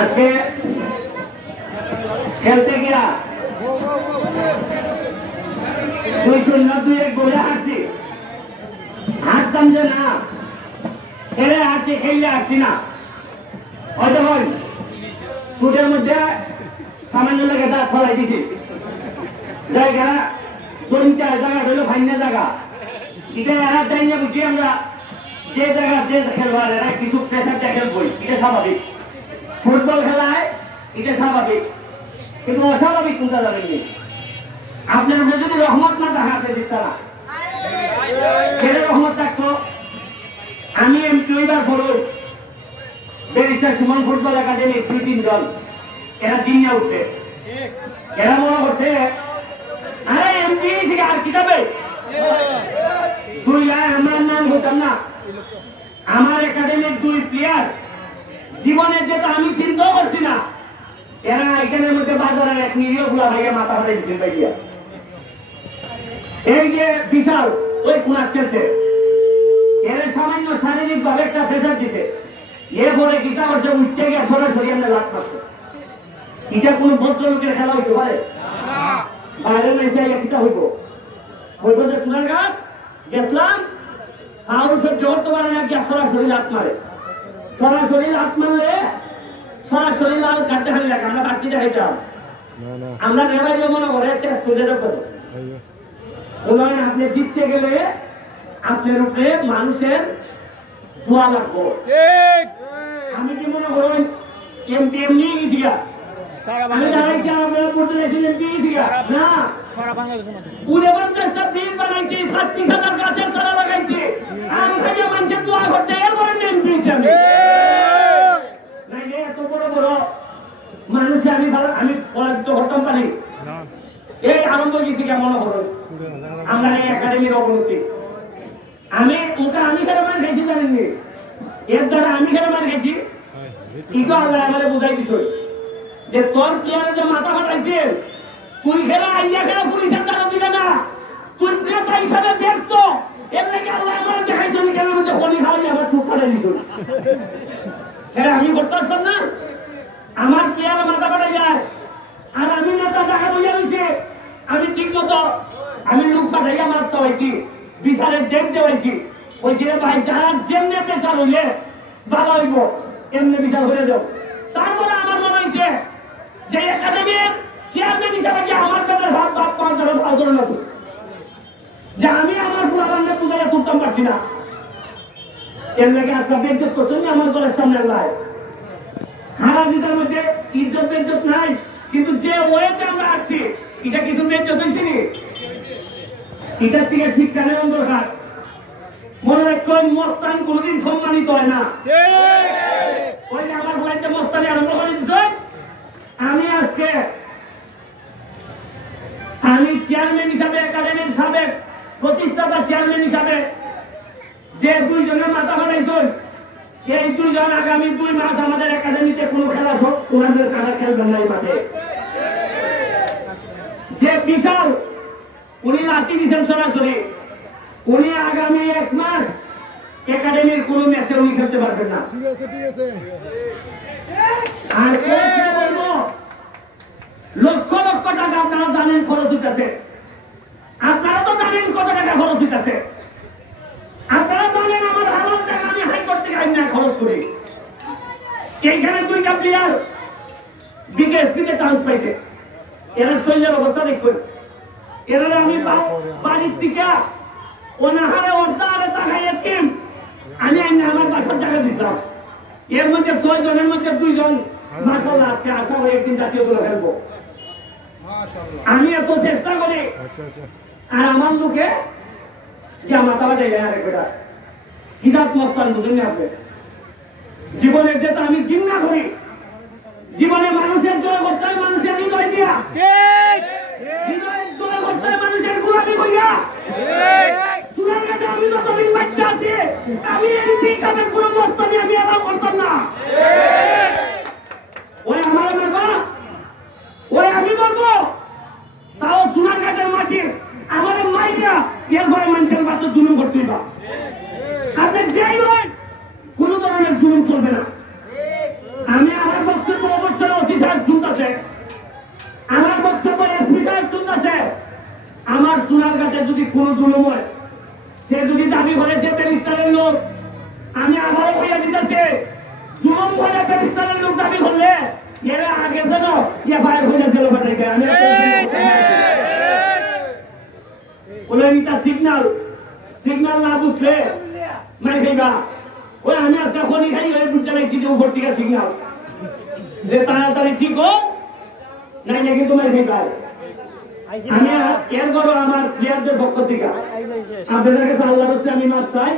আজকে খেলতে গিয়া 2-0-2 গোলে হারছি, হারতাম যে না, খেলে হারছি, খেললে হারছি না। অতক্ষণ ফুটের মধ্যে সামান্য লেগে দাঁত ফলাই দিছি, জায়গা দরিদ্র জায়গা হইল ভাইনা জায়গা, এটা এরা যাই না বুঝি আমরা যে জায়গা যে খেলবার এরা কিছু প্রেশারটা খেলবই, এটা স্বাভাবিক। ফুটবল খেলায় এটা স্বাভাবিক, কিন্তু অস্বাভাবিক কোনটা জানেননি? আপনার উপরে যদি রহমত না দেখাচ্ছে দিতা না, খেলে রহমত থাকতো। আমি এমপি হইবার পরও ব্যারিস্টার সুমন ফুটবল একাডেমি 2-3 দল এরা দিনে উঠছে, এরা মনে করছে আরে এমপি আর কিতাবে আমার নাম হতাম না। আমার একাডেমির 2 প্লেয়ার জীবনের যেটা আমি চিন্তাও করছি না, এরা এখানের মধ্যে বাজারের এক নিরীহ গুলা ভাইয়া মাথা ফাটাই দিচ্ছেন ভাইয়া। এই যে বিশাল ওই কোনার খেলছে, এর সামান্য শারীরিক ভাবে একটা প্রেশার দিছে, এরপরে গীতা হচ্ছে উঠতে গিয়ে সরাসরি আমরা লাভ করছে। এটা কোন ভদ্রলোকের খেলা হইতে পারে? বাইরে মেসে গীতা হইব হইব যে সোনারঘাট গেছিলাম আর সহ্য করতে পারে না, গিয়া সরাসরি লাভ মারে। সরাসরি লাভ মারলে সরাসরি লাল কাটতে খালি লাগে, আমরা বাচ্চি দেখাইতাম, আমরা নেবাই মনে করে চেষ্টা করে যাবো। আপনি জিততে গেলে আপনার উপরে মানুষের দোয়া লাগবো। আমি কি মনে করেন এমপি এমনি গেছি গা, আমি দাঁড়াইছি আপনারা পড়তে গেছি এমপি গেছি গা না, 49টা দিন বানাইছি, 36,000 গাছের চারা লাগাইছি, আম খাইয়া মানুষের দোয়া করছে, এরপরে এমপি আমি নাইলে এত বড় বড় মানুষে আমি পরাজিত করতাম পারি। এই আনন্দ গেছি কে মনে করুন আমরা এই একাডেমির অবনতি। আমি কেন মান খাইছি জানেননি? এর দ্বারা আমি কেন মান খাইছি ইগো আল্লাহ আমাদের বুঝাই দিছ যে তোর প্লেয়ারে যে মাথা ফাটাইছে, তুই খেলা আইয়া খেলা পুলিশের দ্বারা দিলে না, তুই নেতা হিসাবে ব্যর্থ, এর লাগে আল্লাহ আমার দেখাইছ কেন মধ্যে খনি খাওয়াই আমার টুক ফাটাই দিত। আমি করতে পারতাম না, আমার প্লেয়ারে মাথা ফাটাই যায় আর আমি নেতা দেখা বইয়া রয়েছে, আমি ঠিক মতো আমি লোক পাঠাইয়া মাছ চাইছি, বিচারের ডেট দেওয়াইছি, বলছি রে ভাই যারা যেমনি পেশা হইলে ভালো হইব এমনি বিচার হয়ে যাও। তারপরে আমার মনে হয়েছে যে একাডেমির চেয়ারম্যান হিসাবে যে আমার কাছে ভাব 5 আচরণ আছে, যে আমি আমার পুরাবান্ধে পূজায় তুলতাম পারছি না, এর লাগে আপনার বেজ্জত করছেন আমার দলের সামনে লাই। হারা জিতার মধ্যে ইজ্জত বেজ্জত নাই, কিন্তু যে ওয়েতে আমরা আসছি এটা কিছু বেজ্জত হয়েছে নি, এটার থেকে শিক্ষা নেওয়া দরকার। মনে রাখবেন মস্তান কোনদিন সম্মানিত হয় না। ওই যে আমার বাড়িতে মস্তানি আরম্ভ করে দিচ্ছে। আমি আজকে আমি চেয়ারম্যান হিসাবে একাডেমির সাবেক প্রতিষ্ঠাতা চেয়ারম্যান হিসাবে যে 2 জনের মাথা ফাটাইছেন, এই 2 জন আগামী 2 মাস আমাদের একাডেমিতে কোনো খেলা সব ওনাদের কারা খেলবেন না। এই মাঠে যে বিশাল উনি লাঠি দিচ্ছেন সরাসরি, উনি আগামী 1 মাস একাডেমির কোন ম্যাচে উনি খেলতে পারবেন না। আর লক্ষ লক্ষ টাকা আপনারা জানেন খরচ হইতেছে, আপনারা তো জানেন কত টাকা খরচ হইতেছে, আপনারা জানেন আমার হালাল টাকা আমি হাইকোর্ট থেকে আইন খরচ করি। এইখানে 2টা প্লেয়ার বিকেএসপিতে চান্স পাইছে, এরা শরীরের অবস্থা দেখবেন, এরা আমি বাড়ির থেকে অনাহারে অর্ধাহারে তাকাইয়া টিম আমি আমার বাসার জায়গা দিচ্ছিলাম। এর মধ্যে 6 জনের মধ্যে 2 জন মাশাআল্লাহ আজকে আশা করি একদিন জাতীয় দলে খেলবো। আমি এত চেষ্টা করি আর আমার লোকে যে মাথা বাজাই যায় আরেক বেটা হিজাত মস্তান বুঝেন আপনি। জীবনের যেটা আমি ঘৃণা করি, জীবনে মানুষের জয় করতে হয় মানুষের হৃদয় দিয়া, হৃদয়ের জয় করতে হয় মানুষের গোলামি কইয়া। আমি যতদিন বাচ্চা আছি আমি এমপি হিসাবে কোনো মস্তানি আমি এলাও করতাম না। ওই আমার মারবা, ওই আমি মারবো, তাও সোনারঘাটের মাটির আমার মাইরা এরপরে মানুষের বাচ্চা জুলুম করতে হইবা। আপনি যেই হয় কোন ধরনের জুলুম চলবে না। আমি আমার বক্তব্য চলতেছে, আমার বক্তব্য এসপি সাহেব চলতেছে। আমার সোনারঘাটে যদি কোনো জুলুম হয়, সে যদি দাবি করে সে প্যারিস্টারের লোক, আমি আবারও হইয়া দিতেছে জুলুম করে প্যারিস্টারের লোক দাবি করলে এরা আগে যেন এফআইআর হইয়া জেল পাঠাই দেয়। আমি বলে এটা সিগন্যাল না বুঝলে মাই খাইবা। ওই আমি আজকে খনি খাই ওই বুঝতে লাগছি যে উপর থেকে সিগন্যাল যে তাড়াতাড়ি ঠিক হোক, নাই না কিন্তু মাই খাইবা। আমি এর বড় আমার প্লেয়ারদের পক্ষ থেকে আপনাদের কাছে আল্লাহর রাস্তায় আমি মাপ চাই।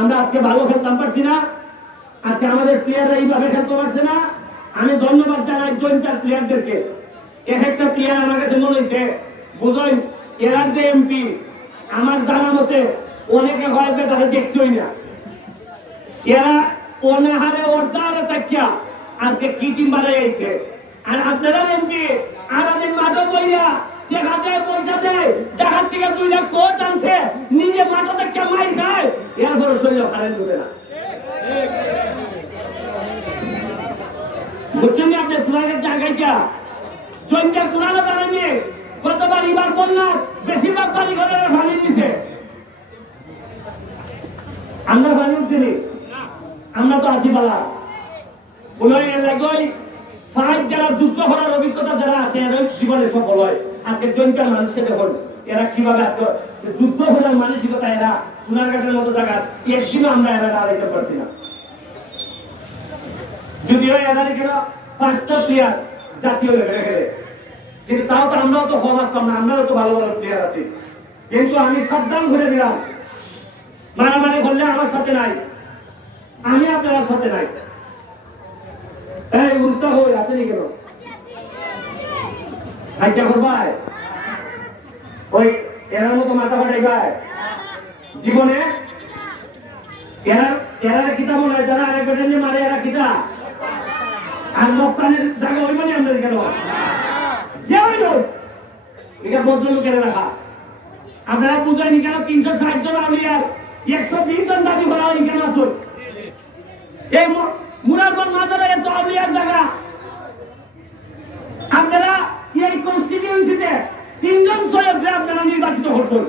আমরা আজকে ভালো খেলতাম পারছি না, আজকে আমাদের প্লেয়াররা এইভাবে খেলতে পারছে না। আমি ধন্যবাদ জানাই জয়েন্টার প্লেয়ারদেরকে। এক একটা প্লেয়ার আমার কাছে মনে হয়েছে বুঝলেন, এরার যে এমপি আমার জানা মতে অনেকে হয়তো তারা দেখছই না। এরা অনাহারে অর্ধারে থাকিয়া আজকে কি টিম বানাইছে। আর আপনারা এমপি আমাদের মাঠে বইয়া পয়সা দেয়, টাকার থেকে 2 লাখ কোচ আনছে, নিজে মাঠে থেকে মাই খায়, এরপরে শরীরে কারেন্ট ঢুকে না। বুঝছেন না আপনি সুরাগের জায়গায় যা জয়ন্তের পুরানো দাঁড়ানি গতবার এবার বললাম বেশিরভাগ বাড়ি ঘরের ভাঙি দিছে। আমরা ভাঙি উঠছিনি, আমরা তো আসি বালা ওই এলাকায় ফাইট যারা যুদ্ধ করার অভিজ্ঞতা যারা আছে এরা জীবনে সফল হয়। আজকে জয়ন্তের মানুষকে দেখুন এরা কিভাবে আজকে যুদ্ধ করার মানসিকতা, এরা সোনারঘাটের মতো জায়গায় একদিনও আমরা এরা দাঁড়াইতে পারছি না। যদিও এরা কেন 5টা প্লেয়ার জাতীয় লেভেলে খেলে, কিন্তু তাও তো আমরাও তো কম আসতাম না, আমরাও তো ভালো ভালো প্লেয়ার আছি। কিন্তু আমি সাবধান ঘুরে দিলাম, মারামারি করলে আমার সাথে নাই, আমি আপনার সাথে নাই। এই উল্টা হয়ে আসেনি কেন হাইটা করবাই ওই এরার মতো মাথা ফাটাইবাই জীবনে। এরা কিতা মনে হয় যারা আরেক বেটে মারে এরা কিতা আর মক্কানের জায়গা ওই মানে আমাদের কেন যে হইল এটা ভদ্রলোকের রাখা। আপনারা বুঝাইনি কেন 360 জন আউলিয়ার 120 জন দাবি করা হয় কেন আসুন। এই মুরাদগঞ্জ মাজারে এত আউলিয়ার জায়গা, আপনারা এই কনস্টিটিউয়েন্সিতে 3 জন সৈয়দকে আপনারা নির্বাচিত করছেন।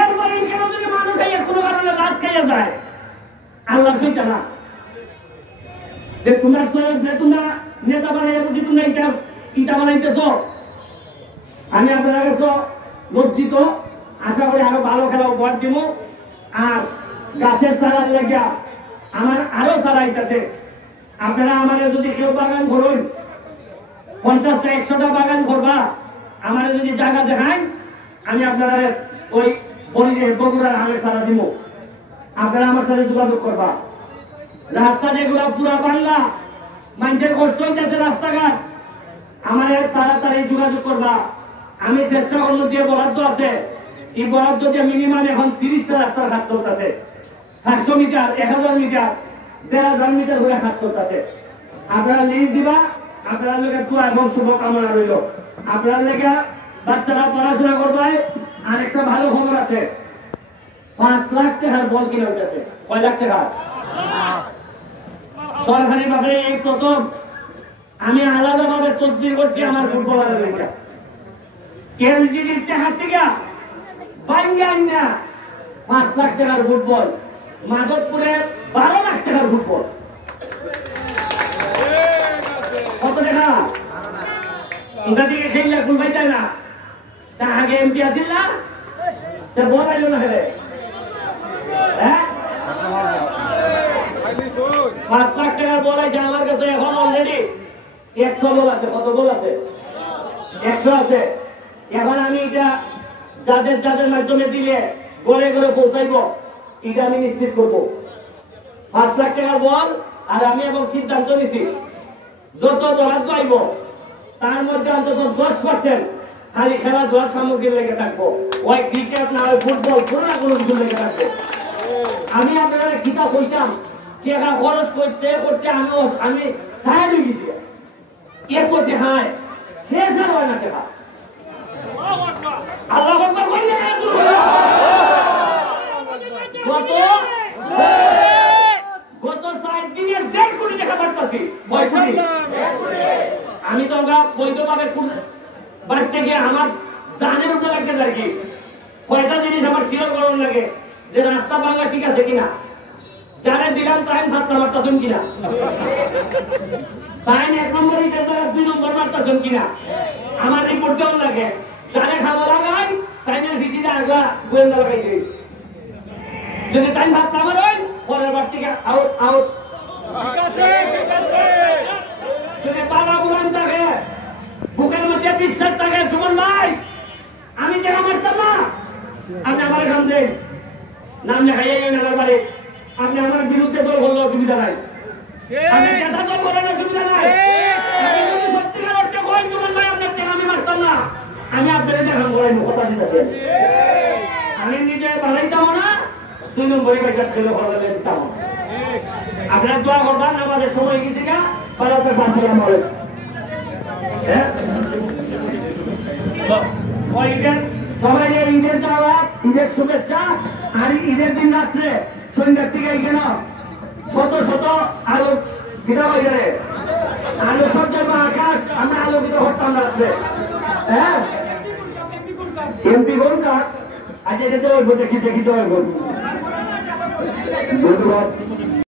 এরপরে কেন যদি মানুষ এই কোনো কারণে রাত খাইয়া যায়, আল্লাহ সেটা না যে তোমরা তোমরা নেতা বানাইয়া বুঝি তোমরা ইটা বানাইতেছ। আমি আপনারা কাছে লজ্জিত, আশা করি আরো ভালো খেলা উপহার দিব। আর গাছের চারার লেগা আমার আরো চারা আইতেছে। আপনারা আমাদের যদি কেউ বাগান করুন 50টা 100টা বাগান করবা, আমার যদি জায়গা দেখান আমি আপনারা ওই বগুড়ার আমের চারা দিব। আপনারা আমার সাথে যোগাযোগ করবা। রাস্তা যেগুলো পুরা বাংলা মানুষের কষ্ট হইতেছে রাস্তাঘাট, আমার তাড়াতাড়ি যোগাযোগ করবা। আমি চেষ্টা করবো যে বরাদ্দ আছে এই বরাদ্দ দিয়ে মিনিমাম এখন 30টা রাস্তার ঘাট চলতেছে। 500 মিটার 1000 মিটার 1500 মিটার করে ঘাট চলতেছে। আপনারা লিস্ট দিবা, আপনার লোকের দোয়া এবং শুভকামনা রইল। আপনার লেগে বাচ্চারা পড়াশোনা করবে। আর একটা ভালো খবর আছে, 5 লাখ টাকার বল কিনে উঠেছে। কয় লাখ টাকা সরকারি ভাবে এই প্রথম আমি আলাদা ভাবে তদবির করছি আমার ফুটবলারের লেগে। কেলজির টাকা থেকে বাইঙ্গা 5 লাখ টাকার ফুটবল, মাধবপুরে 12 লাখ টাকার ফুটবল। কত টাকা ওটা দিকে খেললে ফুল পাই যায় না। তা আগে এমপি আসিল না, তা বল আইল না খেলে। হ্যাঁ 5 লাখ টাকার বল আছে আমার কাছে এখন অলরেডি 100 বল আছে। কত বল আছে? 100 আছে। এখন আমি এটা যাদের যাদের মাধ্যমে দিলে গড়ে গড়ে পৌঁছাইব এটা আমি নিশ্চিত করবো। 5 লাখ টাকার বল। আর আমি এবং সিদ্ধান্ত নিছি যত বরাদ্দ আইব তার মধ্যে অন্তত 10% খালি খেলাধুলার সামগ্রী লেগে থাকবো। ওই ক্রিকেট না ওই ফুটবল কোনো না কোনো কিছু লেগে থাকবো। আমি আপনারা কিতাব কইতাম টাকা খরচ করতে করতে আমি টায়ার্ড হয়ে গেছি। এত টাকায় শেষ হয় না টাকা। আল্লাহু আকবার কইলে গত 4 দিনের 1.5 কোটি টাকা পাঠাচ্ছি। আমি তো আমরা বৈধভাবে বাড়িতে গিয়ে আমার জানের উপরে লাগতে যাই কি কয়টা জিনিস আমার শিরোর গরম লাগে যে রাস্তা ভাঙা ঠিক আছে কিনা, যারা দিলাম টাইম ভাত মারতাছেন কিনা, টাইম 1 নম্বর ইটের জায়গা 2 নম্বর মারতাছেন কিনা আমার রিপোর্ট দেওয়া লাগে। যারা খাবো লাগাই টাইমের ভিসিটা আগা গোয়েন্দা লাগাই দিই, যদি টাইম ভাত না মারেন পরের বার থেকে আউট আউট। যদি পালা বুলান থাকে বুকের মধ্যে বিশ্বাস থাকে সুমন ভাই আমি যে মারতাম না, আপনি আমার এখান দেন নাম লেখাইয়া এলাকার বাড়ি, আপনি আমার বিরুদ্ধে দল করলে অসুবিধা নাই, আপনি কেসা দল করেন অসুবিধা নাই। আপনি যদি সত্যিকার অর্থে করেন সুমন ভাই আপনার থেকে আমি মারতাম না, আমি আপনাদের দেখান করেন কথা দিতে আমি নিজে বাড়াইতাম না, 2 নম্বরে পয়সা খেলে ফলে দিতাম। আপনার দোয়া করবেন আমাদের সময় গেছে গা পালাতে বাঁচিয়ে মরে। হ্যাঁ সবাই ঈদের দাওয়াত, ঈদের শুভেচ্ছা। আর ঈদের দিন রাত্রে সন্ধ্যার থেকে এখানে শত শত আলো বিধা হয়ে যায়, আলো সজ্জার আকাশ আমরা আলোকিত করতাম রাত্রে। হ্যাঁ এমপি কোনটা আজ এটাতে দেখি দেখি তো